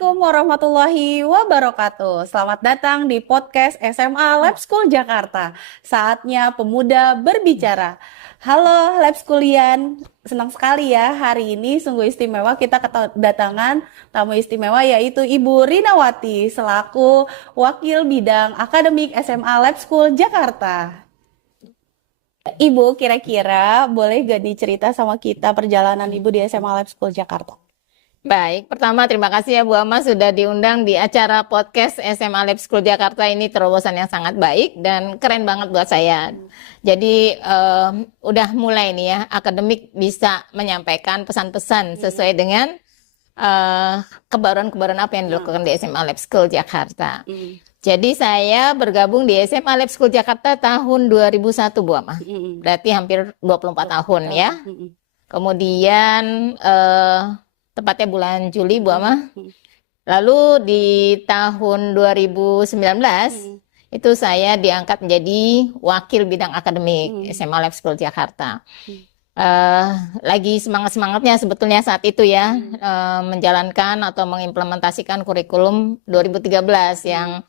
Assalamualaikum warahmatullahi wabarakatuh. Selamat datang di podcast SMA Lab School Jakarta. Saatnya pemuda berbicara. Halo Lab Schoolian, senang sekali ya hari ini sungguh istimewa kita kedatangan tamu istimewa yaitu Ibu Rinawati selaku Wakil Bidang Akademik SMA Lab School Jakarta. Ibu, kira-kira boleh gak dicerita sama kita perjalanan Ibu di SMA Lab School Jakarta? Baik, pertama terima kasih ya Bu Ama sudah diundang di acara podcast SMA Lab School Jakarta. Ini terobosan yang sangat baik dan keren banget buat saya. Jadi udah mulai nih ya, akademik bisa menyampaikan pesan-pesan sesuai dengan kebaruan-kebaruan apa yang dilakukan di SMA Lab School Jakarta. Jadi saya bergabung di SMA Lab School Jakarta tahun 2001 Bu Ama. Berarti hampir 24 tahun ya. Kemudian tepatnya bulan Juli Bu Ama. Lalu di tahun 2019 itu saya diangkat menjadi wakil bidang akademik SMA Lab School Jakarta. Lagi semangat-semangatnya sebetulnya saat itu ya menjalankan atau mengimplementasikan kurikulum 2013 yang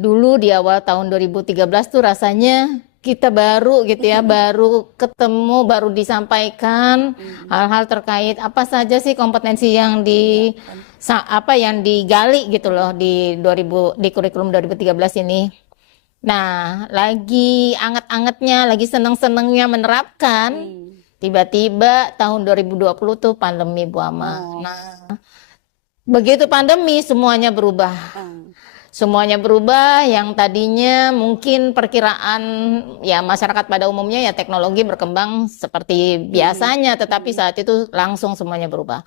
dulu di awal tahun 2013 tuh rasanya kita baru gitu ya, baru ketemu, baru disampaikan hal-hal terkait apa saja sih kompetensi yang yang digali gitu loh di kurikulum 2013 ini. Nah, lagi anget-angetnya, lagi seneng-senengnya menerapkan, tiba-tiba tahun 2020 tuh pandemi Bu Ama. Nah, begitu pandemi semuanya berubah. Semuanya berubah, yang tadinya mungkin perkiraan ya masyarakat pada umumnya ya teknologi berkembang seperti biasanya, tetapi saat itu langsung semuanya berubah.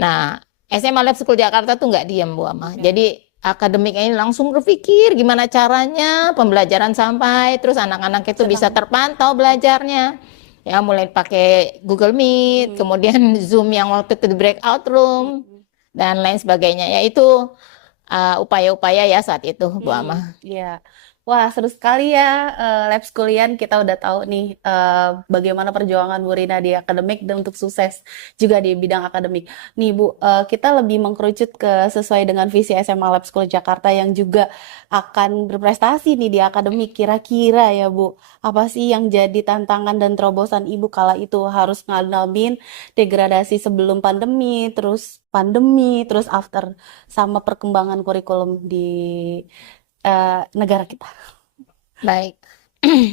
Nah, SMA Lab School Jakarta tuh nggak diam Bu Ama. Jadi akademik ini langsung berpikir gimana caranya pembelajaran sampai terus anak-anak itu bisa terpantau belajarnya. Ya mulai pakai Google Meet, kemudian Zoom yang waktu itu di breakout room dan lain sebagainya. Yaitu upaya-upaya ya saat itu Bu Ama. Iya. Wah, seru sekali ya Lab Schoolian. Kita udah tahu nih bagaimana perjuangan Bu Rina di akademik dan untuk sukses juga di bidang akademik. Nih Bu, kita lebih mengkerucut ke sesuai dengan visi SMA Lab School Jakarta yang juga akan berprestasi nih di akademik. Kira-kira ya Bu, apa sih yang jadi tantangan dan terobosan Ibu kala itu harus ngalamin degradasi sebelum pandemi, terus after sama perkembangan kurikulum di negara kita. Baik,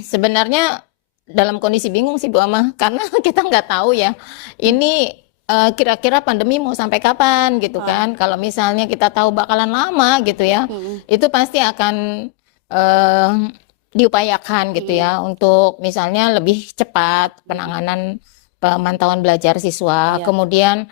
sebenarnya dalam kondisi bingung sih Bu Ama, karena kita nggak tahu ya, ini kira-kira pandemi mau sampai kapan gitu kan. Kalau misalnya kita tahu bakalan lama gitu ya, itu pasti akan diupayakan gitu ya, untuk misalnya lebih cepat penanganan pemantauan belajar siswa. Kemudian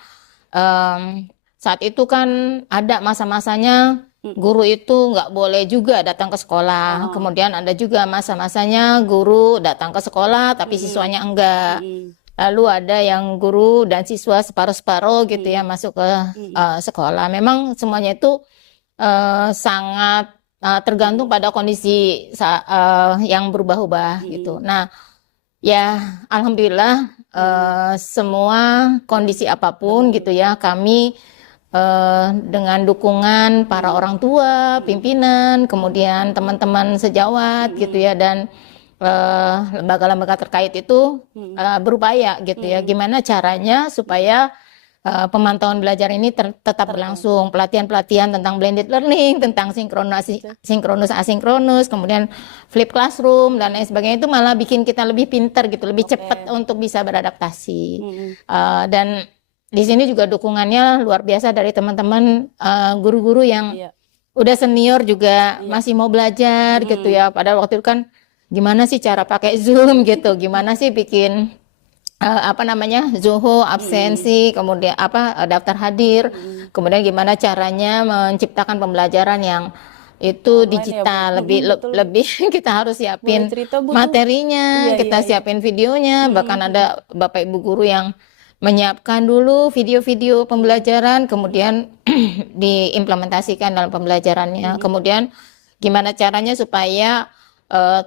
saat itu kan ada masa-masanya guru itu nggak boleh juga datang ke sekolah. Kemudian ada juga masa-masanya guru datang ke sekolah tapi siswanya enggak. Lalu ada yang guru dan siswa separuh-separuh gitu ya masuk ke sekolah. Memang semuanya itu sangat tergantung pada kondisi yang berubah-ubah gitu. Nah, ya alhamdulillah semua kondisi apapun gitu ya, kami dengan dukungan para orang tua, pimpinan, kemudian teman-teman sejawat gitu ya, dan lembaga-lembaga terkait itu berupaya gitu ya, gimana caranya supaya pemantauan belajar ini tetap berlangsung, pelatihan-pelatihan tentang blended learning, tentang sinkronus asinkronus, kemudian flip classroom dan lain sebagainya, itu malah bikin kita lebih pintar gitu, lebih cepat untuk bisa beradaptasi. Dan di sini juga dukungannya luar biasa dari teman-teman guru-guru yang udah senior juga masih mau belajar gitu ya. Pada waktu itu kan gimana sih cara pakai Zoom gitu, gimana sih bikin Zoho, absensi, kemudian daftar hadir, kemudian gimana caranya menciptakan pembelajaran yang itu digital, lebih kita harus siapin materinya, kita siapin videonya, bahkan ada Bapak Ibu guru yang menyiapkan dulu video-video pembelajaran, kemudian diimplementasikan dalam pembelajarannya. Kemudian gimana caranya supaya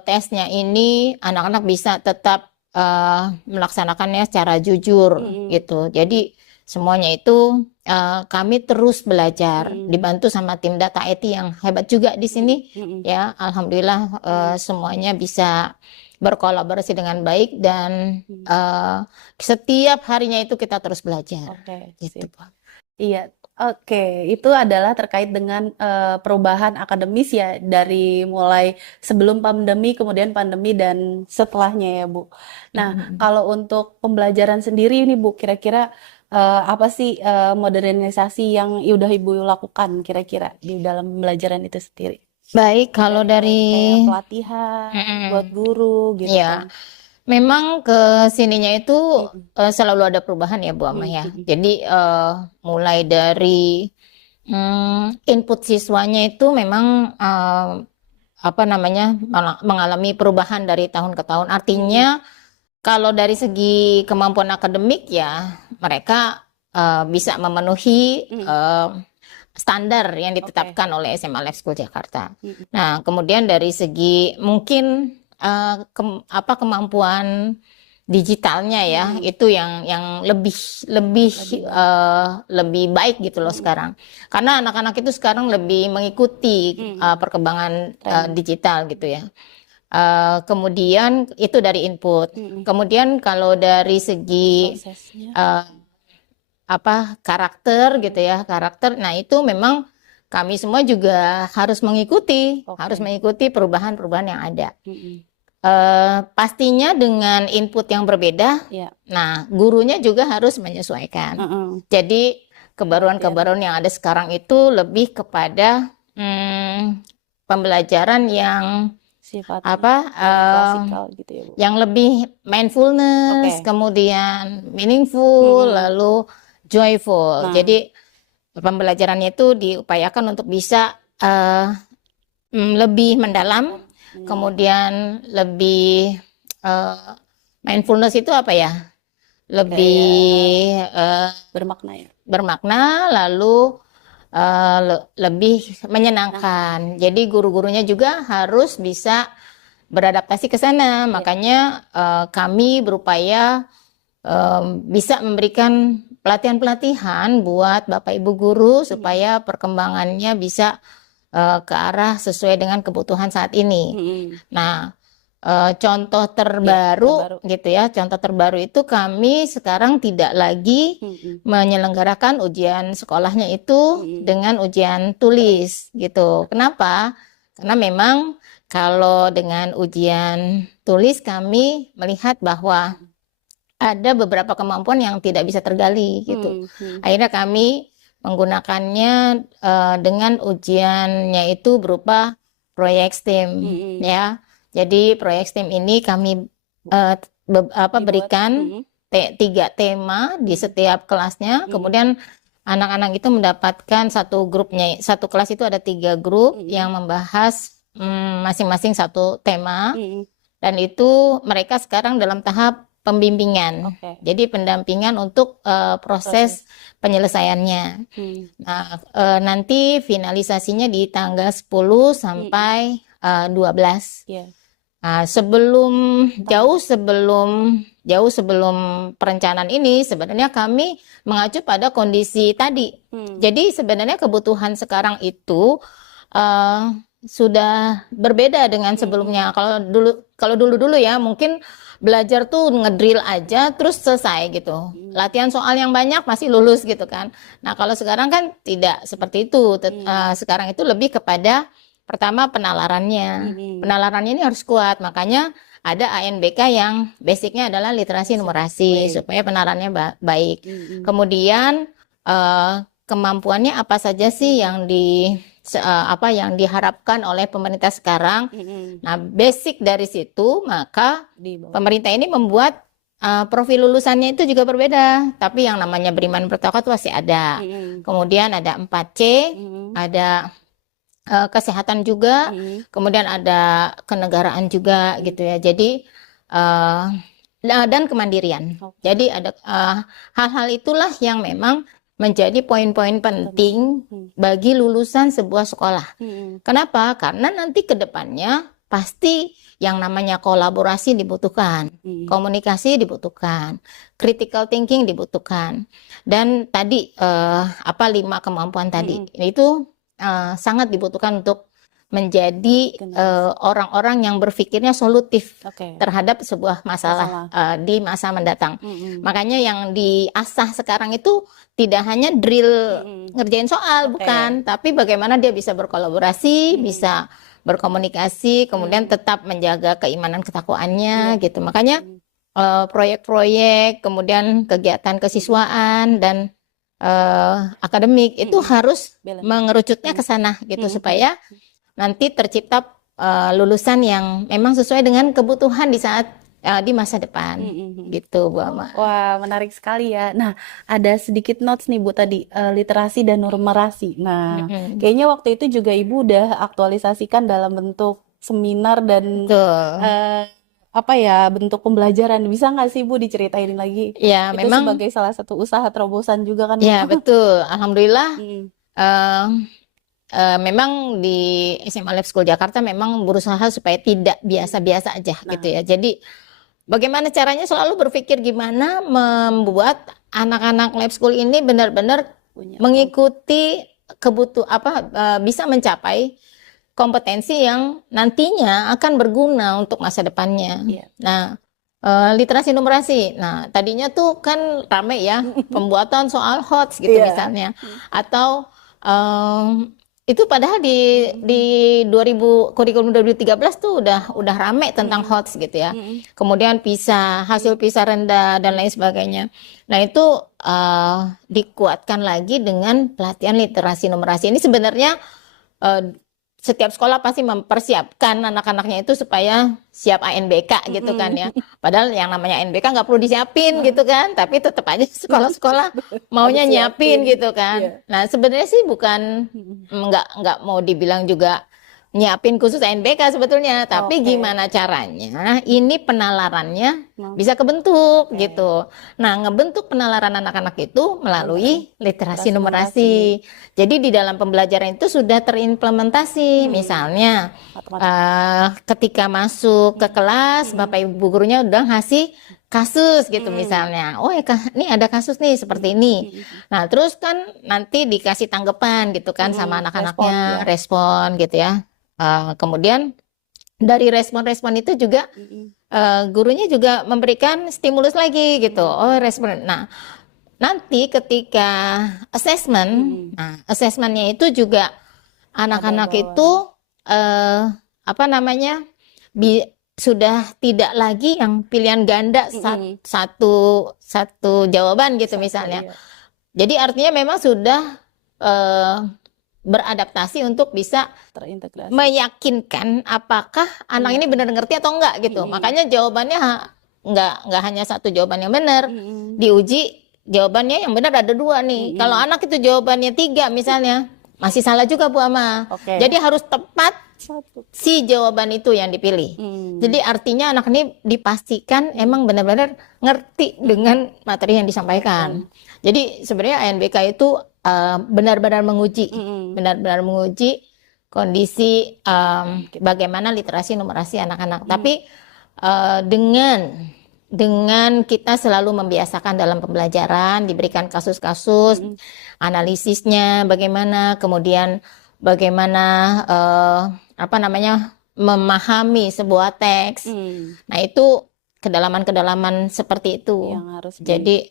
tesnya ini anak-anak bisa tetap melaksanakannya secara jujur gitu. Jadi Semuanya itu kami terus belajar, dibantu sama tim data IT yang hebat juga di sini. Ya, alhamdulillah semuanya bisa berkolaborasi dengan baik dan setiap harinya itu kita terus belajar. Oke, Gitu. sip. Iya, oke. Itu adalah terkait dengan perubahan akademis ya dari mulai sebelum pandemi, kemudian pandemi dan setelahnya ya, Bu. Nah, kalau untuk pembelajaran sendiri nih, Bu, kira-kira apa sih modernisasi yang udah Ibu lakukan kira-kira di dalam pembelajaran itu sendiri? Baik, kalau Dari kayak dari pelatihan buat Mm-mm. guru gitu Ya, kan. memang ke sininya itu Mm-mm. selalu ada perubahan ya Bu Amah ya. Mm-mm. Jadi mulai dari input siswanya itu memang apa namanya mengalami perubahan dari tahun ke tahun. Artinya kalau dari segi kemampuan akademik ya mereka bisa memenuhi standar yang Oke. ditetapkan oleh SMA Lab School Jakarta. Mm-mm. Nah, kemudian dari segi mungkin kemampuan digitalnya ya itu yang lebih lebih Lebih baik. lebih baik gitu loh sekarang. Karena anak-anak itu sekarang lebih mengikuti perkembangan Tren. digital gitu ya. Kemudian itu dari input. Mm-mm. Kemudian kalau dari segi Prosesnya. karakter gitu ya, karakter. Nah, itu memang kami semua juga harus mengikuti, Oke. harus mengikuti perubahan-perubahan yang ada. Mm-mm. Pastinya dengan input yang berbeda. Ya. Nah, gurunya juga harus menyesuaikan. Mm-mm. Jadi kebaruan-kebaruan yang ada sekarang itu lebih kepada pembelajaran yang Sifatnya klasikal gitu ya, Bu. yang lebih mindfulness, Oke. kemudian meaningful, lalu joyful. Nah. Jadi pembelajarannya itu diupayakan untuk bisa lebih mendalam, kemudian lebih mindfulness itu apa ya? Lebih bermakna ya. bermakna, lalu lebih menyenangkan. Jadi guru-gurunya juga harus bisa beradaptasi ke sana. Makanya kami berupaya bisa memberikan pelatihan-pelatihan buat Bapak Ibu guru supaya perkembangannya bisa ke arah sesuai dengan kebutuhan saat ini. Nah, contoh terbaru gitu ya, contoh terbaru itu kami sekarang tidak lagi menyelenggarakan ujian sekolahnya itu dengan ujian tulis gitu. Kenapa? Karena memang kalau dengan ujian tulis kami melihat bahwa ada beberapa kemampuan yang tidak bisa tergali gitu. Akhirnya kami menggunakannya dengan ujiannya itu berupa proyek STEM ya. Jadi proyek STEM ini kami berikan 3 tema di setiap kelasnya. Kemudian anak-anak itu mendapatkan satu grupnya, satu kelas itu ada 3 grup yang membahas masing-masing satu tema. Dan itu mereka sekarang dalam tahap pembimbingan. Jadi pendampingan untuk proses penyelesaiannya. Nah, nanti finalisasinya di tanggal 10 sampai 12. Nah, jauh sebelum perencanaan ini sebenarnya kami mengacu pada kondisi tadi. Jadi sebenarnya kebutuhan sekarang itu sudah berbeda dengan sebelumnya. Kalau dulu ya mungkin belajar tuh ngedrill aja terus selesai gitu. Latihan soal yang banyak masih lulus gitu kan. Nah, kalau sekarang kan tidak seperti itu. Sekarang itu lebih kepada pertama penalarannya. Penalarannya ini harus kuat. Makanya ada ANBK yang basicnya adalah literasi numerasi supaya penalarannya baik. Kemudian kemampuannya apa saja sih yang yang diharapkan oleh pemerintah sekarang. Nah, basic dari situ maka pemerintah ini membuat profil lulusannya itu juga berbeda. Tapi yang namanya beriman bertakwa itu masih ada. Kemudian ada 4C, ada kesehatan juga, kemudian ada kenegaraan juga gitu ya. Jadi dan kemandirian. Jadi ada hal-hal itulah yang memang menjadi poin-poin penting bagi lulusan sebuah sekolah. Kenapa? Karena nanti ke depannya pasti yang namanya kolaborasi dibutuhkan, komunikasi dibutuhkan, critical thinking dibutuhkan, dan tadi 5 kemampuan tadi itu sangat dibutuhkan untuk menjadi orang-orang yang berpikirnya solutif terhadap sebuah masalah di masa mendatang. Makanya yang diasah sekarang itu tidak hanya drill ngerjain soal, bukan, tapi bagaimana dia bisa berkolaborasi, bisa berkomunikasi, kemudian tetap menjaga keimanan ketakwaannya gitu. Makanya proyek-proyek, kemudian kegiatan kesiswaan dan akademik itu harus mengerucutnya ke sana gitu, supaya nanti tercipta lulusan yang memang sesuai dengan kebutuhan di saat di masa depan gitu, Bu Ama. Wah, menarik sekali ya. Nah, ada sedikit notes nih Bu tadi, literasi dan numerasi. Nah, kayaknya waktu itu juga Ibu udah aktualisasikan dalam bentuk seminar dan bentuk pembelajaran. Bisa nggak sih Bu diceritain lagi? Ya, Itu memang sebagai salah satu usaha terobosan juga kan Bu? ya, betul. Alhamdulillah. Memang di SMA Lab School Jakarta memang berusaha supaya tidak biasa-biasa aja gitu ya. Jadi bagaimana caranya selalu berpikir gimana membuat anak-anak Lab School ini benar-benar mengikuti bisa mencapai kompetensi yang nantinya akan berguna untuk masa depannya. Nah, literasi numerasi. Nah, tadinya tuh kan rame ya pembuatan soal HOTS gitu misalnya, atau itu padahal di kurikulum 2013 tuh udah rame tentang HOTS gitu ya. Kemudian hasil PISA rendah dan lain sebagainya. Nah, itu dikuatkan lagi dengan pelatihan literasi numerasi. Ini sebenarnya setiap sekolah pasti mempersiapkan anak-anaknya itu supaya siap ANBK gitu kan ya. Padahal yang namanya ANBK nggak perlu disiapin gitu kan, tapi tetap aja sekolah-sekolah maunya nyiapin gitu kan. Nah, sebenarnya sih bukan nggak mau dibilang juga nyiapin khusus ANBK sebetulnya, tapi gimana caranya ini penalarannya bisa kebentuk gitu. Nah, ngebentuk penalaran anak-anak itu melalui literasi numerasi. Jadi di dalam pembelajaran itu sudah terimplementasi. Misalnya ketika masuk ke kelas, Bapak Ibu gurunya udah ngasih kasus gitu misalnya. Oh ya, ini ada kasus nih seperti ini. Nah, terus kan nanti dikasih tanggapan gitu kan sama anak-anaknya, respon gitu ya. Kemudian dari respon-respon itu juga gurunya juga memberikan stimulus lagi gitu. Oh, respon. Nah, nanti ketika assessment, assessmentnya itu juga anak-anak itu sudah tidak lagi yang pilihan ganda satu jawaban gitu misalnya. Jadi artinya memang sudah beradaptasi untuk bisa terintegrasi, meyakinkan apakah anak ini benar ngerti atau enggak gitu. Makanya jawabannya enggak hanya satu jawaban yang benar. Diuji jawabannya yang benar ada 2 nih. Kalau anak itu jawabannya 3 misalnya, masih salah juga Bu Ama. Jadi harus tepat si jawaban itu yang dipilih. Jadi artinya anak ini dipastikan emang benar-benar ngerti dengan materi yang disampaikan. Jadi sebenarnya ANBK itu benar-benar menguji kondisi bagaimana literasi numerasi anak-anak. Tapi dengan kita selalu membiasakan dalam pembelajaran, diberikan kasus-kasus, analisisnya bagaimana, kemudian bagaimana memahami sebuah teks. Nah, itu kedalaman-kedalaman seperti itu yang harus jadi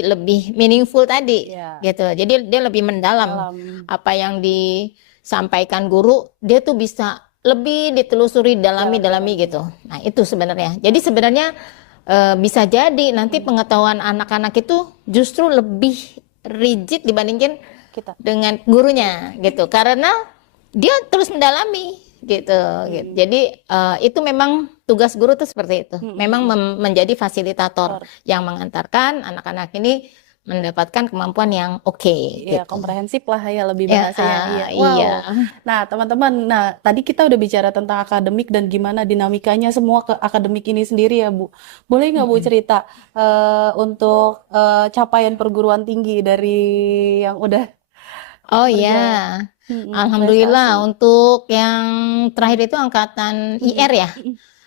lebih meaningful tadi gitu. Jadi dia lebih mendalam apa yang disampaikan guru, dia tuh bisa lebih ditelusuri, dalami gitu. Nah, itu sebenarnya. Jadi sebenarnya bisa jadi nanti pengetahuan anak-anak itu justru lebih rigid dibandingin kita dengan gurunya gitu, karena dia terus mendalami gitu. Jadi itu memang tugas guru tuh seperti itu. Memang menjadi fasilitator yang mengantarkan anak-anak ini mendapatkan kemampuan yang gitu. Komprehensif lah ya lebih bahasanya. Iya. Nah, teman-teman, tadi kita udah bicara tentang akademik dan gimana dinamikanya semua ke akademik ini sendiri ya, Bu. Boleh nggak Bu cerita untuk capaian perguruan tinggi dari yang udah Oh perjalanan ya, Alhamdulillah prestasi. untuk yang terakhir itu angkatan IR ya.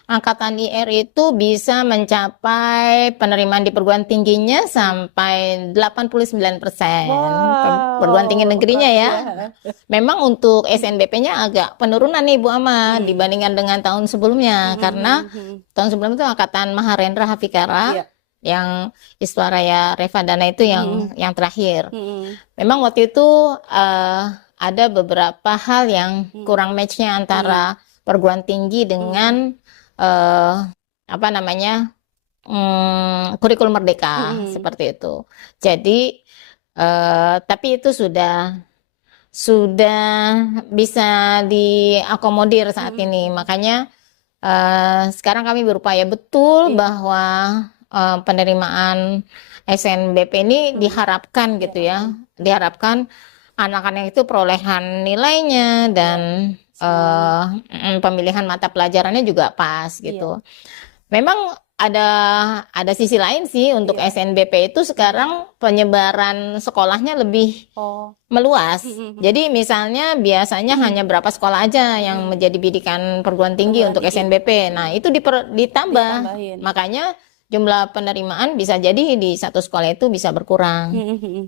Angkatan IR itu bisa mencapai penerimaan di perguruan tingginya sampai 89%. Perguruan tinggi Wow, negerinya ya. ya. Memang untuk SNBP-nya agak penurunan nih Bu Ama dibandingkan dengan tahun sebelumnya karena tahun sebelumnya itu angkatan Maharendra Hafikara Iya. yang Iswaraya Revadana itu yang terakhir. Memang waktu itu ada beberapa hal yang kurang match-nya antara perguruan tinggi dengan apa namanya kurikulum merdeka seperti itu. Jadi tapi itu sudah bisa diakomodir saat ini. Makanya sekarang kami berupaya betul bahwa penerimaan SNBP ini diharapkan gitu ya. Diharapkan anak-anak itu perolehan nilainya dan pemilihan mata pelajarannya juga pas gitu. Memang ada sisi lain sih untuk SNBP itu sekarang penyebaran sekolahnya lebih meluas. Jadi misalnya biasanya hanya berapa sekolah aja yang menjadi bidikan perguruan tinggi untuk SNBP. Nah, itu ditambah. Makanya jumlah penerimaan bisa jadi di satu sekolah itu bisa berkurang.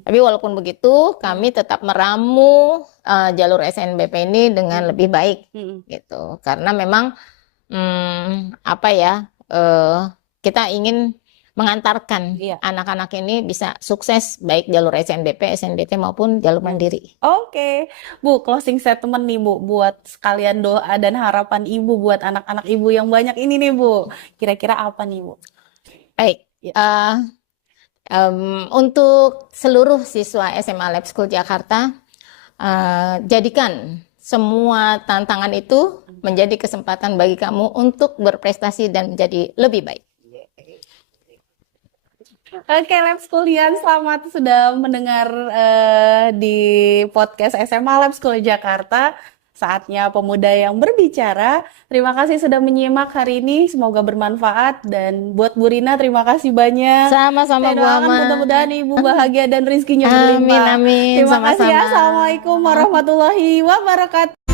Tapi walaupun begitu, kami tetap meramu jalur SNBP ini dengan lebih baik gitu. Karena memang apa ya, kita ingin mengantarkan anak-anak ini bisa sukses baik jalur SNBP, SNBT maupun jalur mandiri. Oke, Bu, closing statement nih Bu, buat sekalian doa dan harapan Ibu buat anak-anak Ibu yang banyak ini nih Bu. Kira-kira apa nih Bu? Baik, untuk seluruh siswa SMA Lab School Jakarta, jadikan semua tantangan itu menjadi kesempatan bagi kamu untuk berprestasi dan menjadi lebih baik. Oke, Lab Schoolian, selamat sudah mendengar di podcast SMA Lab School Jakarta. Saatnya pemuda yang berbicara. Terima kasih sudah menyimak hari ini. Semoga bermanfaat. Dan buat Bu Rina, terima kasih banyak. Sama-sama Saya Bu doakan Ama. mudah-mudahan Ibu bahagia dan rezekinya Amin, berlimpah. amin. Terima kasih ya. Sama-sama. Assalamualaikum warahmatullahi wabarakatuh.